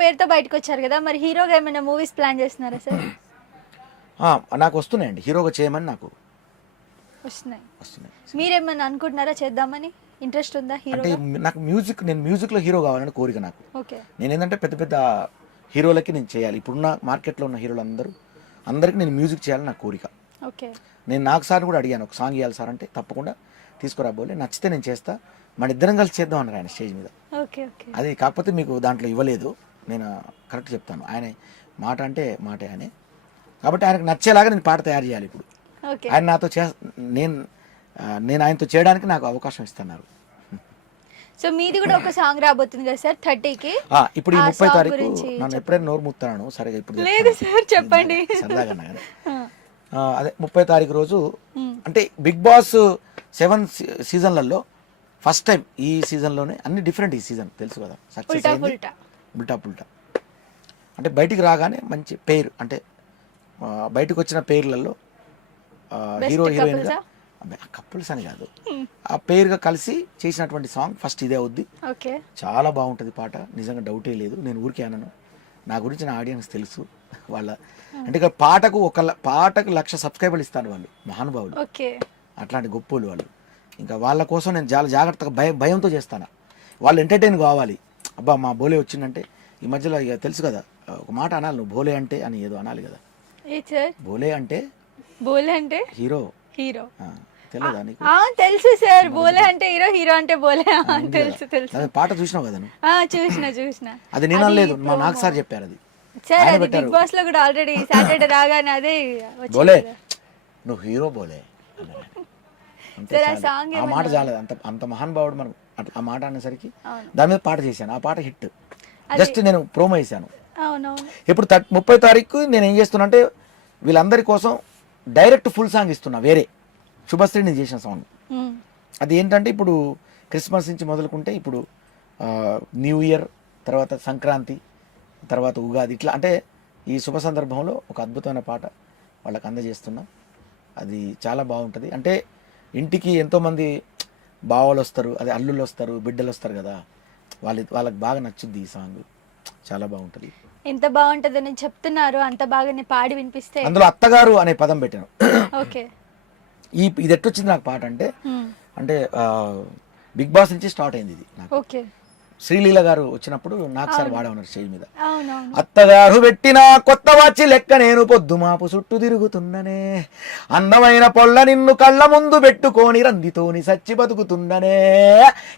పేరుతో బయటకు వచ్చారు కదా, మరి హీరోగా ఏమైనా మూవీస్ ప్లాన్ చేస్తున్నారా సార్? నాకు వస్తున్నాయండి, హీరోగా చేయమని నాకు వస్తున్నాయి. వస్తున్నాయి. మీరేమన్నా అనుకుంటున్నారా చేద్దామని? ఇంట్రెస్ట్ ఉందా అంటే హీరోగా? నాకు నేను మ్యూజిక్లో హీరో కావాలని కోరిక నాకు. ఓకే. నేను ఏంటంటే పెద్ద పెద్ద హీరోలకి నేను చేయాలి, ఇప్పుడున్న మార్కెట్లో ఉన్న హీరోలు అందరికీ నేను మ్యూజిక్ చేయాలని నాకు కోరిక. ఓకే. నేను నాకు సార్ కూడా అడిగాను, ఒక సాంగ్ ఇవ్వాలి సార్ అంటే తప్పకుండా తీసుకురాబోలే, నచ్చితే నేను చేస్తా, మన ఇద్దరం కలిసి చేద్దాం అన్నారు ఆయన స్టేజ్ మీద. Okay okay. అది కాకపోతే మీకు దాంట్లో ఇవ్వలేదు, నేను కరెక్ట్ చెప్తాను. ఆయన మాట అంటే మాటే ఆయనే, కాబట్టి ఆయనకు నచ్చేలాగా నేను పాట తయారు చేయాలి. ఇప్పుడు ఓకే. ఆయన నాతో నేను ఆయనతో చేయడానికి నాకు అవకాశం ఇస్తున్నారు. సో మీది కూడా ఒక సాంగ్ రాబోతుంది కదా సార్ 30కి? ఇప్పుడు ఈ 30 తారీఖు నన్ను ఎప్పుడైనా నోరు ముత్తాను సరిగా, ఇప్పుడు లేదు సార్ చెప్పండి. సరదాగా అదే 30 తారీఖు రోజు, అంటే బిగ్ బాస్ 7 సీజన్లలో ఫస్ట్ టైం ఈ సీజన్లోనే అన్ని డిఫరెంట్. ఈ సీజన్ తెలుసు కదా, సక్సెస్ అయింది. ఉల్టా పుల్టా అంటే బయటికి రాగానే మంచి పేరు, అంటే బయటకు వచ్చిన పేర్లలో హీరో హీరోయిన్గా కపుల్స్ అని కాదు, ఆ పేరుగా కలిసి చేసినటువంటి సాంగ్ ఫస్ట్ ఇదే అవుద్ది. చాలా బాగుంటుంది పాట, నిజంగా డౌటే లేదు. నేను ఊరికే అన్నాను, నా గురించి నా ఆడియన్స్ తెలుసు వాళ్ళ, అంటే ఇక్కడ పాటకు 1,00,000 సబ్స్క్రైబర్లు ఇస్తాను వాళ్ళు, మహానుభావులు, అట్లాంటి గొప్పోళ్ళు వాళ్ళు. ఇంకా వాళ్ళ కోసం నేను చాలా జాగ్రత్తగా భయంతో చేస్తాను. వాళ్ళు ఎంటర్టైన్ కావాలి. అబ్బా మా బోలే వచ్చిందంటే, ఈ మధ్యలో ఇక తెలుసు కదా ఒక మాట అనాలి, నువ్వు బోలే అంటే అని ఏదో అనాలి కదా. బోలే అంటే హీరో. తెలియదా నీకు? తెలుసు సార్, బోలే అంటే హీరో, హీరో అంటే బోలే. తెలుసు తెలుసు. పాట చూసినావు కదా నువ్వు? చూసిన. అది నేను అనలేదు, మా నాకు సార్ చెప్పారు. అది సార్ అది బిగ్ బాస్ లో కూడా ఆల్రెడీ సాటర్డే రాగానే అదే బోలే, నువ్వు హీరో బోలే. ఆ మాట చాలేదు, అంత మహానుభావుడు మనం ఆ మాట అనేసరికి దాని మీద పాట చేశాను. ఆ పాట హిట్. జస్ట్ నేను ప్రోమో వేసాను. ఇప్పుడు 30 తారీఖు నేను ఏం చేస్తున్నా అంటే, వీళ్ళందరి కోసం డైరెక్ట్ ఫుల్ సాంగ్ ఇస్తున్నా. వేరే శుభశ్రీ నేను చేసిన సాంగ్ అది ఏంటంటే, ఇప్పుడు క్రిస్మస్ నుంచి మొదలుకుంటే ఇప్పుడు న్యూ ఇయర్, తర్వాత సంక్రాంతి, తర్వాత ఉగాది, ఇట్లా అంటే ఈ శుభ సందర్భంలో ఒక అద్భుతమైన పాట వాళ్ళకి అందజేస్తున్నా. అది చాలా బాగుంటుంది. అంటే ఇంటికి ఎంతోమంది బావలు వస్తారు, అదే అల్లుళ్ళు వస్తారు, బిడ్డలు వస్తారు కదా, వాళ్ళకి బాగా నచ్చుద్ది ఈ సాంగ్, చాలా బాగుంటుంది. ఎంత బాగుంటుందని చెప్తున్నారు, అంత బాగానే పాడి వినిపిస్తే. అందులో అత్తగారు అనే పదం పెట్టాను. ఇది ఎట్టొచ్చింది నాకు పాట అంటే, బిగ్ బాస్ నుంచి స్టార్ట్ అయింది ఇది నాకు. శ్రీలీల గారు వచ్చినప్పుడు నాకు సార్ వాడమన్నారు స్టేజ్ మీద. అత్తగారు పెట్టిన కొత్త వాచి లెక్క నేను పొద్దుమాపు చుట్టూ తిరుగుతున్ననే, అందమైన పొల్ల నిన్ను కళ్ళ ముందు పెట్టుకొని రందితోని సచ్చి బతుకుతున్ననే,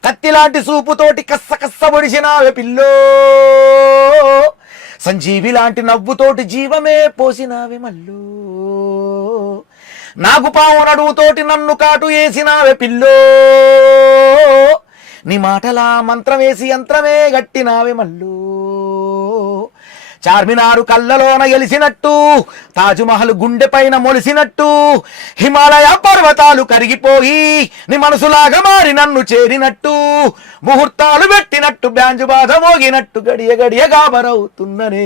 కత్తిలాంటి సూపుతోటి కస్స కస్స పొడిచినావే పిల్లో, సంజీవి లాంటి నవ్వుతోటి జీవమే పోసినావే మల్లో, నాకు పావు నడువుతోటి నన్ను కాటు వేసినావే పిల్లో, నీ మాటలా మంత్రం వేసి యంత్రమే గట్టినావే మల్లు, చార్మినారు కళ్ళలోన గెలిసినట్టు, తాజ్మహల్ గుండె పైన మొలిసినట్టు, హిమాలయ పర్వతాలు కరిగిపోయి నీ మనసులాగా మారి నన్ను చేరినట్టు, ముహూర్తాలు పెట్టినట్టు బ్యాంజు బాధ మోగినట్టు గడియ గడియ గాబరవుతున్ననే,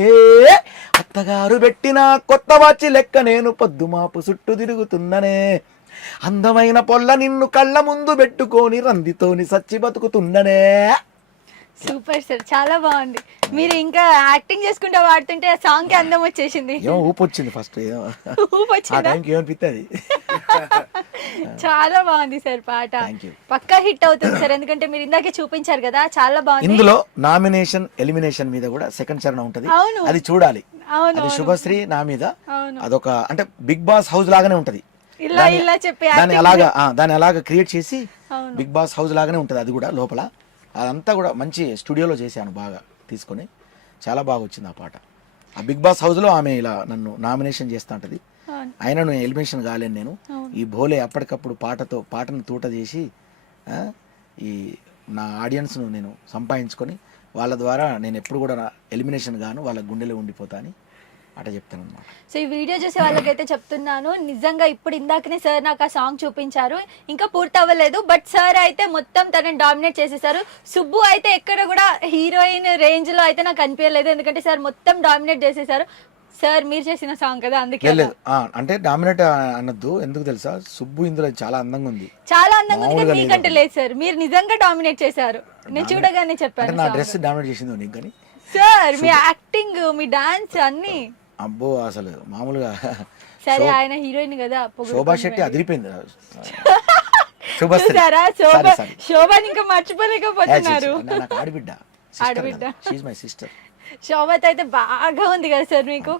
అత్తగారు పెట్టిన కొత్త వాచి లెక్క నేను పొద్దుమాపు చుట్టూ తిరుగుతున్ననే, అందమైన పొల్ల నిన్ను కళ్ళ ముందు పెట్టుకొని రందితోని సచ్చి బతుకుతున్ననే. సూపర్ సార్, చాలా బాగుంది. మీరు ఇంకా యాక్టింగ్ చేసుకుంటా వాడుతుంటే ఆ సాంగ్ కి అందం వచ్చేసింది. ఊపొచ్చింది ఫస్ట్, చాలా బాగుంది సార్ పాట, పక్కా హిట్ అవుతుంది సార్, ఎందుకంటే మీరు ఇందాకే చూపించారు కదా, చాలా బాగుంది. ఇందులో నామినేషన్ ఎలిమినేషన్ మీద కూడా సెకండ్ చరణం ఉంటది, అది చూడాలి. అది శుభశ్రీ నా మీద, అదొక అంటే బిగ్ బాస్ హౌస్ లాగానే ఉంటది, దాన్ని అలాగా క్రియేట్ చేసి బిగ్ బాస్ హౌస్ లాగానే ఉంటది. అది కూడా లోపల అదంతా కూడా మంచి స్టూడియోలో చేశాను, బాగా తీసుకొని చాలా బాగా వచ్చింది ఆ పాట. ఆ బిగ్ బాస్ హౌస్లో ఆమె ఇలా నన్ను నామినేషన్ చేస్తూ ఉంటుంది, అయినా ఎలిమినేషన్ కాలేను నేను. ఈ భోలే అప్పటికప్పుడు పాటను తూట చేసి ఈ నా ఆడియన్స్ను నేను సంపాదించుకొని వాళ్ళ ద్వారా నేను ఎప్పుడు కూడా ఎలిమినేషన్ గాను వాళ్ళ గుండెలో ఉండిపోతా అని అట చెప్తాను అన్నమాట. సో ఈ వీడియో చూసే వాళ్ళకైతే చెప్తున్నాను, నిజంగా ఇప్పుడు ఇందాకనే సార్ నాకు ఆ సాంగ్ చూపించారు, ఇంకా పూర్తి అవ్వలేదు, బట్ సార్ అయితే మొత్తం తనని డామినేట్ చేసేసారు. సుబ్బు అయితే ఎక్కడ కూడా హీరోయిన్ రేంజ్ లో అయితే నాకు అనిపించలేదు, ఎందుకంటే సార్ మొత్తం డామినేట్ చేసేసారు. సార్ మీరు చేసిన సాంగ్ కదా, అందుకే అంటే డామినేట్ అనొద్దు, ఎందుకు తెలుసా, సుబ్బు ఇందులో చాలా అందంగా ఉంది, చాలా అందంగా ఉంది. మీకంటే లేదు సార్, మీరు నిజంగా డామినేట్ చేశారు, నేను చూడగానే చెప్పాను. నా డ్రెస్ డామినేట్ చేసింది నీకు కానీ సార్ మీ యాక్టింగ్, మీ డాన్స్ అన్ని. అబ్బో అసలు మామూలుగా సరే ఆయన హీరోయిన్ కదా, శోభా శెట్టి అదిరిపోయింది. చూసారా శోభాని ఇంకా మర్చిపోలేకపోతున్నారు. నాకు ఆడబిడ్డ, షీఈ్ మై సిస్టర్. శోభతో అయితే బాగా ఉంది కదా సార్ మీకు,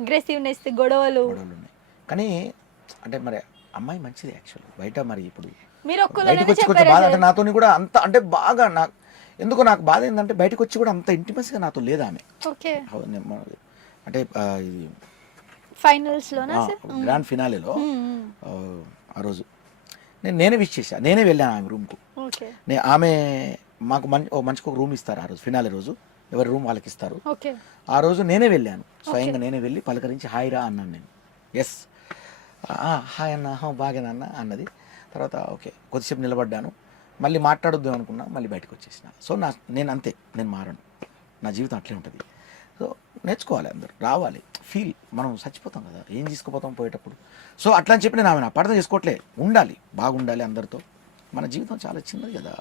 అగ్రెసివ్నెస్, గొడవలు ఉన్నాయి. కానీ అంటే మరి అమ్మాయి మంచిది యాక్చువల్. బయట మరి ఇప్పుడు మీరు బయటకు వచ్చి కొంచెం బాధ అంటే నాతోని కూడా అంత అంటే బాగా నాకు ఎందుకో నాకు బాధ ఏంటంటే బయటకు వచ్చి కూడా అంత ఇంటిమసీగా నాతో లేదా ఆమె. అంటే ఇది ఫైనల్స్ లోనా సార్, గ్రాండ్ ఫినాలేలో ఆ రోజు నేనే విష్ చేశా, నేనే వెళ్ళాను ఆమె రూమ్కు. ఆమె మాకు మంచిగా ఒక రూమ్ ఇస్తారు ఆ రోజు, ఫినాలే రోజు ఎవరి రూమ్ వాళ్ళకి ఇస్తారు. ఆ రోజు నేనే వెళ్ళాను, స్వయంగా నేనే వెళ్ళి పలకరించి హాయ్ రా అన్నాను నేను. ఎస్ హాయ్ అన్న, బాగానన్నా అన్నది. తర్వాత ఓకే కొద్దిసేపు నిలబడ్డాను, మళ్ళీ మాట్లాడొద్దు అనుకున్నా, మళ్ళీ బయటకు వచ్చేసిన. సో నేను అంతే, నేను మారను, నా జీవితం అట్లే ఉంటుంది. సో నేర్చుకోవాలి, అందరూ రావాలి. ఫీల్ మనం చచ్చిపోతాం కదా, ఏం తీసుకుపోతాం పోయేటప్పుడు. సో అట్లా అని చెప్పి నేను ఆమె అపార్థం చేసుకోవట్లే, ఉండాలి, బాగుండాలి అందరితో. మన జీవితం చాలా చిన్నది కదా,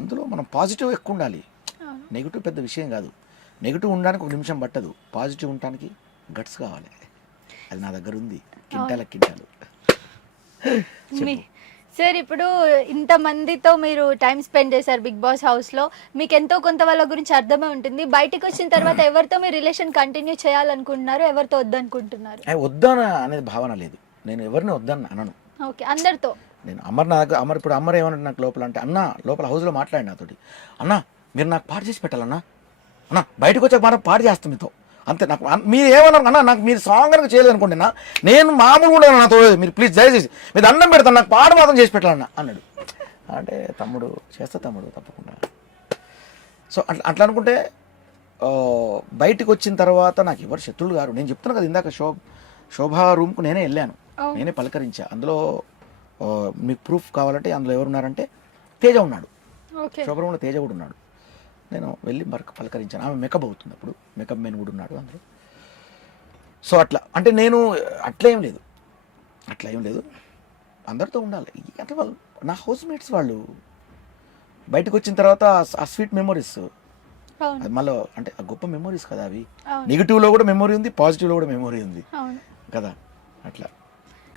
అందులో మనం పాజిటివ్ ఎక్కువ ఉండాలి. నెగిటివ్ పెద్ద విషయం కాదు. నెగిటివ్ ఉండడానికి ఒక నిమిషం పట్టదు, పాజిటివ్ ఉండడానికి గట్స్ కావాలి. అది నా దగ్గర ఉంది, కింటాలు. సార్ ఇప్పుడు ఇంత మందితో మీరు టైం స్పెండ్ చేశారు బిగ్ బాస్ హౌస్ లో, మీకు ఎంతో కొంత వాళ్ళ గురించి అర్థమే ఉంటుంది. బయటకు వచ్చిన తర్వాత ఎవరితో మీ రిలేషన్ కంటిన్యూ చేయాలనుకుంటున్నారు, ఎవరితో వద్దనుకుంటున్నారు? వద్దన అనేది భావన లేదు, నేను ఎవరిని వద్దని అనను. ఓకే, అందరితో. నేను ఇప్పుడు అమర్ ఏమన్నా నాకు లోపల అంటే, అన్న లోపల హౌస్లో మాట్లాడి నాతోటి, అన్న మీరు నాకు పాటు చేసి పెట్టాలన్నా, అన్న బయటకు వచ్చాక మనం పాటు చేస్తాం మీతో అంతే. నాకు మీరు ఏమన్నారు అన్న, నాకు మీరు సాంగ్ కనుక చేయలేదు అనుకోండి, నేను మామూలు కూడా నాతో మీరు ప్లీజ్ దయచేసి మీరు దండం పెడతాను, నాకు పాట మాత్రం చేసి పెట్టాలన్న అన్నాడు. అంటే తమ్ముడు చేస్తా తమ్ముడు తప్పకుండా. సో అట్లా అనుకుంటే బయటకు వచ్చిన తర్వాత నాకు ఎవరు శత్రువులు గారు. నేను చెప్తున్నా కదా ఇందాక, శోభా రూమ్కు నేనే వెళ్ళాను, నేనే పలకరించా. అందులో మీకు ప్రూఫ్ కావాలంటే అందులో ఎవరున్నారంటే తేజ ఉన్నాడు, శోభా రూమ్లో తేజ కూడా ఉన్నాడు. నేను వెళ్ళి పలకరించాను. ఆమె మేకప్ అవుతుంది, అప్పుడు మేకప్ మెన్ కూడా ఉన్నాడు అందులో. సో అట్లా అంటే నేను అట్లా ఏం లేదు, అందరితో ఉండాలి. అంటే వాళ్ళు నా హౌస్ మేట్స్, వాళ్ళు బయటకు వచ్చిన తర్వాత ఆ స్వీట్ మెమొరీస్, అది మళ్ళీ అంటే ఆ గొప్ప మెమొరీస్ కదా అవి. నెగిటివ్లో కూడా మెమొరీ ఉంది, పాజిటివ్లో కూడా మెమొరీ ఉంది కదా. అట్లా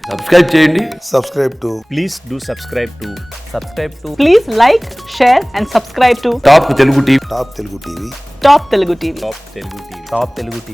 సబ్స్క్రైబ్ చేయండి. Please do subscribe to. Please like, share and subscribe to top Telugu TV. Top Telugu TV. Top Telugu TV.